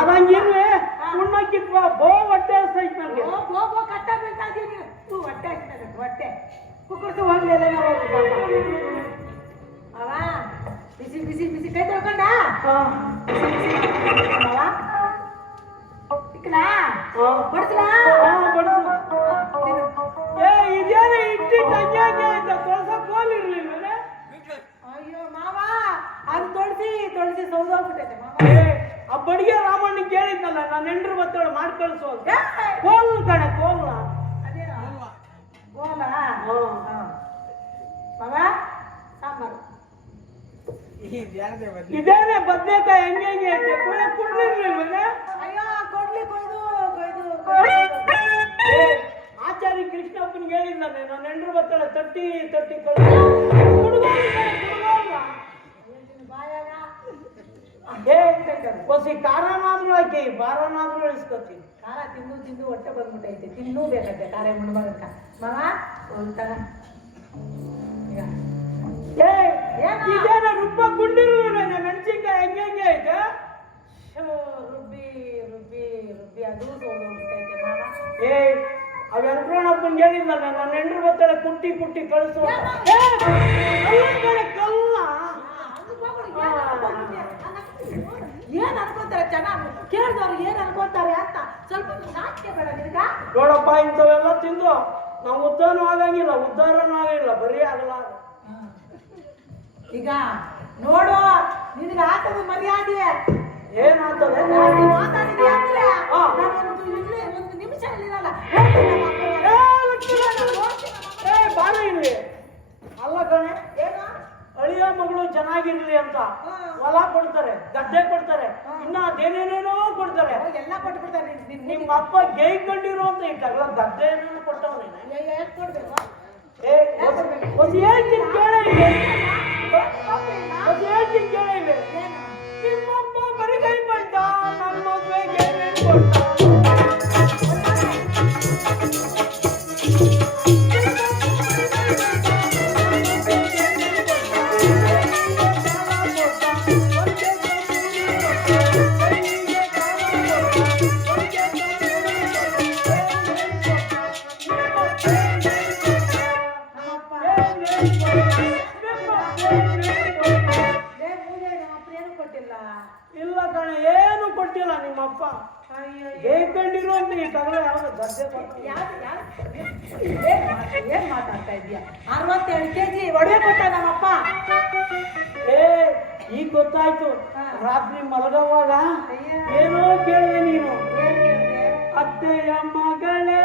ಅದಂಗಿರ್ಲಿ ಉಣ್ಣಕ್ಕಿತ್ವ ಬೋ ಹೊಟ್ಟೆ ಹಸ್ತೈತ್ ನನಗೆ. ಬೋ ಕಟ್ಟ ಬೀಳ್ತಾ ಇದೀನಿ. ಹೊಟ್ಟೆ ಹಸ್ತದೆ ಹೊಟ್ಟೆ ಕುಕ್ಕರ್ಸು ಹೋಗ್ಲಿಲ್ಲ ನಾವು. ಅವ ಬಿಸಿ ಬಿಸಿ ಬಿಸಿ ಕೈ ತೊಳ್ಕೊಂಡ ಇಕ್ಕಲಾ ಬಡ್ಸಲಾ ಇದೇನು ಇಟ್ಟಿಟ್ಟು ಹಂಗೆ ಅಂತ ತೊಳ್ಸಕ್ ಹೋಗಿರ್ಲಿಲ್ಲ. ಅಯ್ಯೋ ಮಾವ ಅದು ತೊಳ್ಸಿ ಸೌದೋಗ್ಬಿಟ್ಟೈತೆ ಮಾವ. ಆ ಬಡಿಗೆ ರಾಮಣ್ಣ ಕೇಳಿದ್ನಲ್ಲ ನಾನು ಹೆಂಡ್ರು ಬತ್ತೋಳು ಮಾಡಿ ಕಳ್ಸು ಅಂತ. ಕೋಲ್ ಕಣೆ ಕೋಲ್ ಅದೇನಾ ಗೋಲ ಮಾವ ಸಾಂಬಾರು ಇದೇನೆ ಬದ್ನೇಕಾಯಿ ಹೆಂಗೆ ಐತೆ ಕುಡ್ಲಿರ್ಲಿಲ್ವ? ಅಯ್ಯೋ ಕೊಡ್ಲಿ ಕೊಯ್ದು ಆಚಾರ್ಯ ಕೃಷ್ಣಪ್ಪನಿಗೆ ಹೇಳಿದ್ದಾನೆ ನಾನು ಹೆಂಡ್ರು ಬತ್ತೋಳ ತಟ್ಟಿ ಕಳ್ಸು ಹೊಸಿ ಖಾರನಾದ್ರೂ ಹಾಕಿ ಬಾರನಾದ್ರೂ ಇಳಿಸ್ಕೊತೀನಿ. ಖಾರ ತಿಂದು ಹೊಟ್ಟೆ ಬಂದ್ಬಿಟ್ಟೈತೆ. ತಿನ್ನೂ ಬೇಕಂತೆ ಖಾರ ಮುಣ್ಬಾರಕ್ಕ ಮಾವ ತಗ. ಇದೇನ ರುಬ್ಬ ಗುಂಡಿರ್ಲಿಲ್ಲ ಮೆಣಸಿನ್ಕಾಯಿ ಹೆಂಗೆ ಐತೆ ರುಬ್ಬಿ ಅದು ಹೋಗ್ಬಿಟ್ಟೈತೆ ಮಾವ. ಅವ ವೆಂಕಟರಮಣಪ್ಪನಿಗೆ ಹೇಳಿದ್ನಲ್ಲ ನಾನು ಹೆಂಡ್ರು ಬತ್ತಳೆ ಕುಟ್ಟಿ ಕಳಿಸು. ಕಲ್ಲ ಏನ್ ಅನ್ಕೋತಾರೆ ಚೆನ್ನಾಗಿ ಕೇಳಿದವ್ರು ಏನ್ ಅನ್ಕೋತಾರೆ ಅಂತ ಸ್ವಲ್ಪ ನಾಚಿಕೆ ಬೇಡ ನಿನಗ? ನೋಡಪ್ಪ ಇಂಥವೆಲ್ಲ ತಿಂದು ನಾವು ಉದ್ಧಾರನೂ ಆಗಂಗಿಲ್ಲ ಬರೀ ಆಗಲ್ಲ. ಈಗ ನೋಡು ನಿನಗ ಆಟದ ಮರ್ಯಾದೆ ಏನಾಗ್ತದೆ ಮಾತಾಡಿದ್ಯಾ ಅಂದ್ರೆ ಒಂದು ನಿಮಿಷ ಇರಲ್ಲ. ಬಾಳ ಇಲ್ವಿ ಅಲ್ಲ ಕಣೆ ಅಳಿಯ ಮಗಳು ಚೆನ್ನಾಗಿರ್ಲಿ ಅಂತ ಹೊಲ ಕೊಡ್ತಾರೆ, ಗದ್ದೆ ಕೊಡ್ತಾರೆ, ಇನ್ನ ಅದೇನೇನೇನೋ ಕೊಡ್ತಾರೆ. ಎಲ್ಲ ಕೊಟ್ಬಿಡ್ತಾರೆ. ನಿಮ್ಮ ಅಪ್ಪ ಗೈಕೊಂಡಿರೋ ಅಂತ ಇಟ್ಟಾಗ ಗದ್ದೆ ಏನೇನೋ ಕೊಟ್ಟವನೇ. ನಿಮ್ಮಪ್ಪ ಬರೀ ಕೈ ಬಂಟ ನನ್ನ ಮದುವೆಗೆ ಏನೇನು ಕೊಟ್ಟ. ಇಲ್ಲ ಕಣೆ ಏನು ಕೊಟ್ಟಿಲ್ಲ ನಿಮ್ಮಪ್ಪ ಗೈಕೊಂಡಿರೋ ಅಂತ ಈ ತಗಲ ಯಾವ್ದು ಗದ್ದೆ ಏನ್ ಮಾತಾಡ್ತಾ ಇದೀಯ? 67 kg ಒಡವೆ ಕೊಟ್ಟ ನಮ್ಮಪ್ಪ. ಈಗ ಗೊತ್ತಾಯ್ತು. ರಾತ್ರಿ ಮಲಗುವಾಗ ಏನೋ ಕೇಳಿದೆ ನೀನು. ಅತ್ತೆಯ ಮಗಳೇ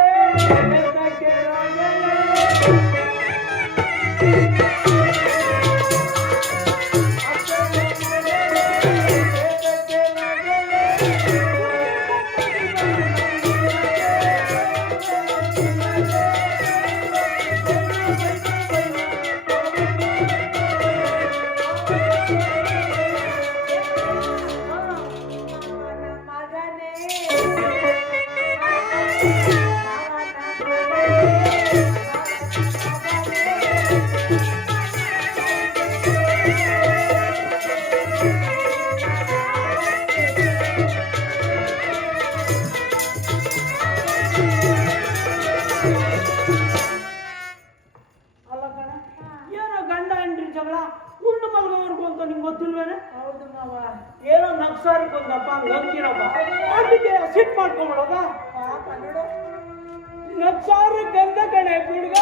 ಏನೋ ನಕ್ಸಾರಿ ಕೊಂದಪ್ಪ ಗಂಗಿರಪ್ಪ ಅದಕ್ಕೆ ಸಿಟ್ ಮಾಡ್ಕೊಂಬಿಡೋದ. ನಕ್ಸಾರಿ ಗಂಧ ಕಣೆ ಬಿಡ್ಗ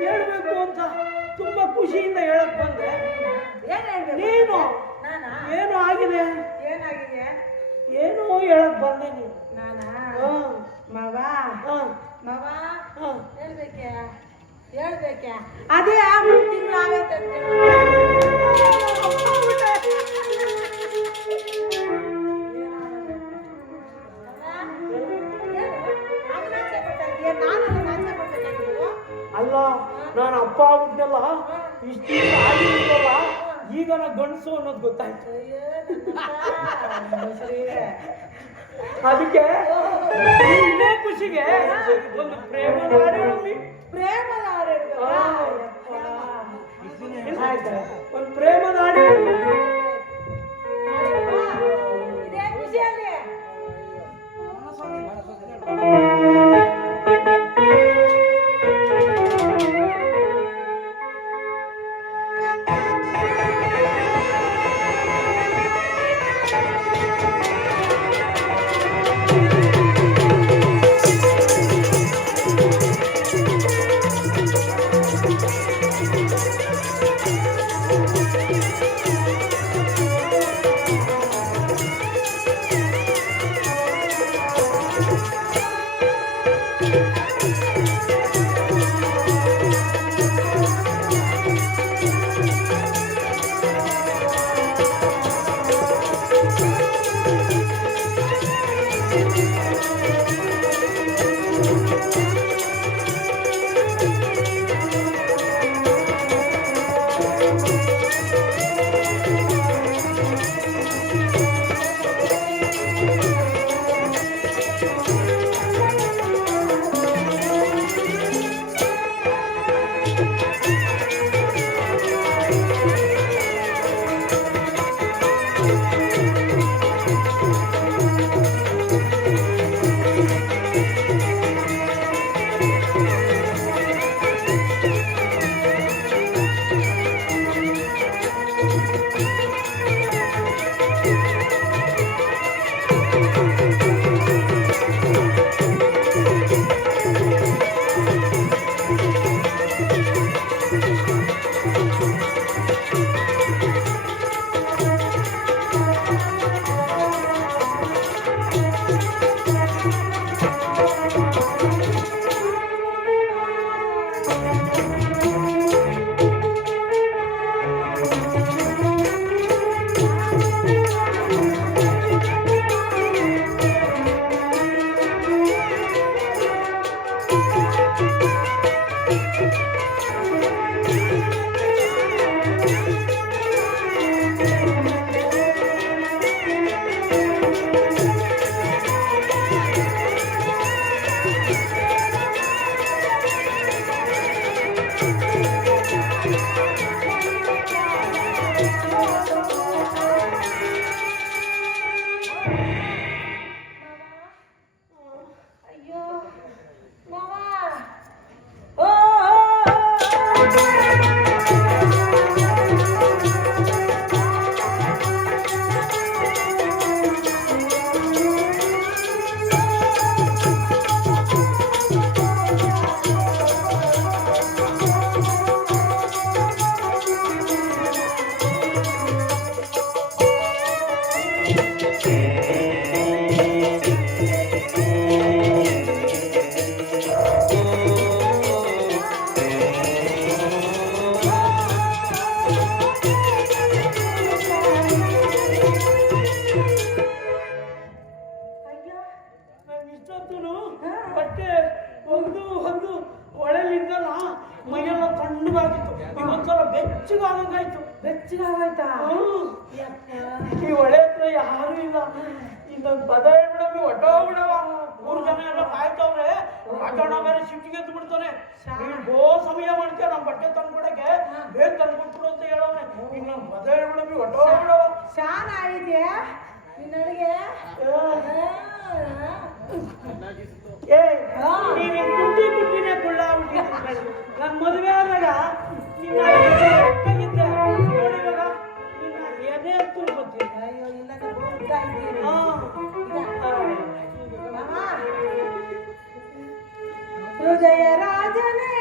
ಹೇಳ್ಬೇಕು ಅಂತ ತುಂಬಾ ಖುಷಿಯಿಂದ ಹೇಳಕ್ ಬಂದೆ. ನೀನು ಏನು ಆಗಿದೆ ಏನು ಹೇಳಕ್ ಬಂದೆ ನೀನು. ಹೇಳ್ಬೇಕೆ ಅದೇ 3 ತಿಂಗಳು ಆಗೈತೆ. ಇಷ್ಟು ಆಗಿರ್ಲಿಲ್ವಲ್ಲ, ಈಗ ನಾ ಗಂಡಸು ಅನ್ನೋದು ಗೊತ್ತಾಯ್ತು. ಅದಕ್ಕೆ ಇದೇ ಖುಷಿಗೆ ಒಂದು ಪ್ರೇಮದ ಹಾಡು ಹೇಳಮ್ಮಿ. ಪ್ರೇಮದ ಹಾಡು ಆಯ್ತು, ಒಂದು ಪ್ರೇಮದ ಹಾಡು ಹೇಳು. ಇದೇ ಖುಷಿಯಲ್ಲಿ ಬೆಚ್ಚಗಾಗೋಗಾಯ್ತು. ಬೆಚ್ಚಗಾಗೋಯ್ತಾ? ಈ ಒಳೆ ಹತ್ರ ಯಾರು ಇಲ್ಲ. ಇನ್ನೊಂದು ಪದ ಹೇಳ್ಬಿಡಮ್ಮಿ ಹೊಟ್ಟೋಗ್ಬಿಡವ. 3 ಜನ ಎಲ್ಲ ಕಾಯ್ತವ್ರೆ. ರಾಜಣ್ಣ ಬೇರೆ ಶಿಫ್ಟಿಗೆ ಎದ್ದು ಬಿಡ್ತಾನೆ. ಬೋ ಸಮಯ ಮಾಡ್ತೀಯ ನಮ್ಮ ಬಟ್ಟೆ ತಂದ್ಕೊಡಕ್ಕೆ ಬೇಗ ತಂದ್ಕೊಟ್ಬಿಡು ಅಂತ ಹೇಳವ್ರೆ. ಇನ್ನೊಂದು ಪದ ಹೇಳ್ಬಿಡಮ್ಮಿ ಹೊಟ್ಟೋಗ್ಬಿಡವ. ಶಾನ ಆಗಿದ್ಯಾ ನಿನ್ನೊಳಗೆ? ಏ ನೀನು ಕುಟ್ಟಿ ಕುಟ್ಟಿನೇ ಕುಳ್ಳ ನನ್ನ ಮದುವೆ ಆದಾಗ ನಿನ್ನ ಒಟ್ಟಾಗಿದ್ದೆ ನೋಡಿ ಇವಾಗ ನಿನ್ನ ಎದೆ ತುರ್ಕೊತೀನಿ. ಅಯ್ಯೋ ಇಲ್ಲ ಇದ್ದೀನಿ. ಹೃದಯ ರಾಜನೇ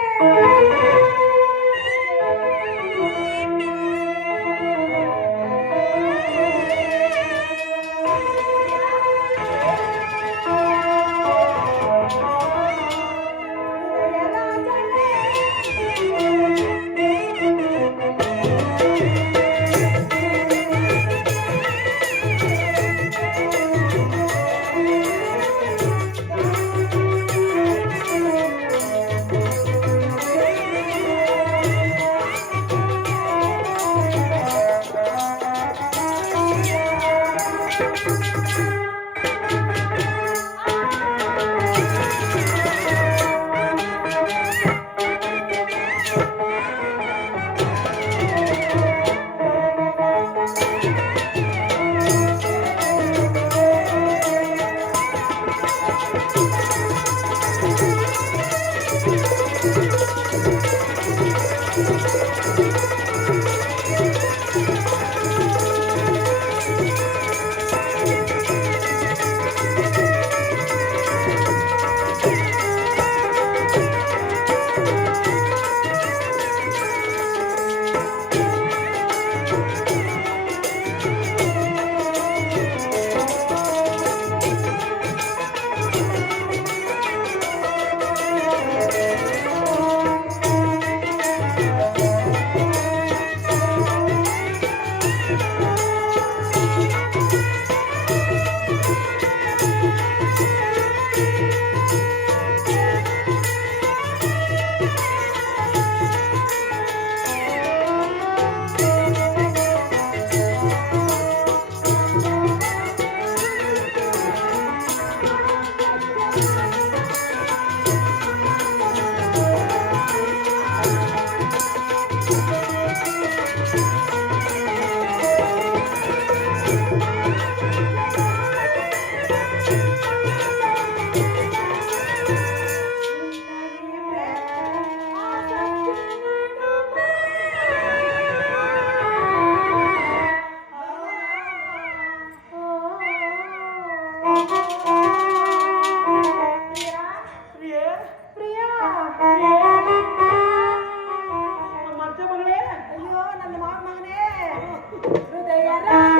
ಹೃದಯ ರಾಗ